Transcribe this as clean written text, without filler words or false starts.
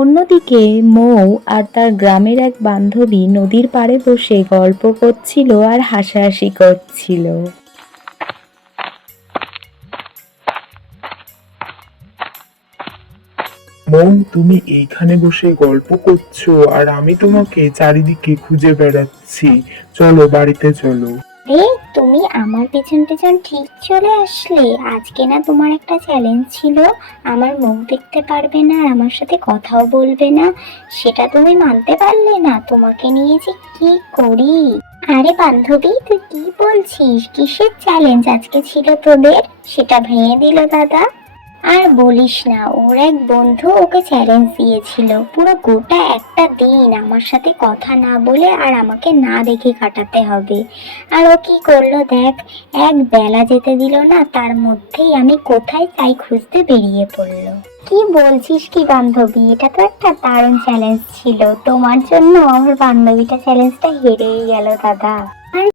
অন্যদিকে মৌ আর তার গ্রামের এক বান্ধবী নদীর পাড়ে বসে গল্প করছিল আর হাসাহাসি করছিল। মৌ, তুমি এইখানে বসে গল্প করছো আর আমি তোমাকে চারিদিকে খুঁজে বেড়াচ্ছি। চলো, বাড়িতে চলো। তুমি আমার পেছন পেছন ঠিক চলে আসলে। আজকে না তোমার একটা চ্যালেঞ্জ ছিল, আমার মুখ দেখতে পারবে না আর আমার সাথে কথাও বলবে না। সেটা তুমি মানতে পারলে না। তোমাকে নিয়ে যে কি করি। আরে বান্ধবী, তুই কি বলছিস? কিসের চ্যালেঞ্জ আজকে ছিল তোদের? সেটা ভেঙে দিল দাদা। আর বলিস না, ওর এক বন্ধু ওকে চ্যালেঞ্জ দিয়েছিল পুরো গোটা একটা দিন আমার সাথে কথা না বলে আর আমাকে না দেখে কাটাতে হবে। আর ও কি করলো দেখ, এক বেলা যেতে দিল না, তার মধ্যেই আমি কোথায় তাই খুঁজতে বেরিয়ে পড়লো। কি বলছিস কি বান্ধবী, এটা তো একটা দারুণ চ্যালেঞ্জ ছিল। তোমার জন্য আমার বান্ধবীটা চ্যালেঞ্জটা হেরেই গেল দাদা।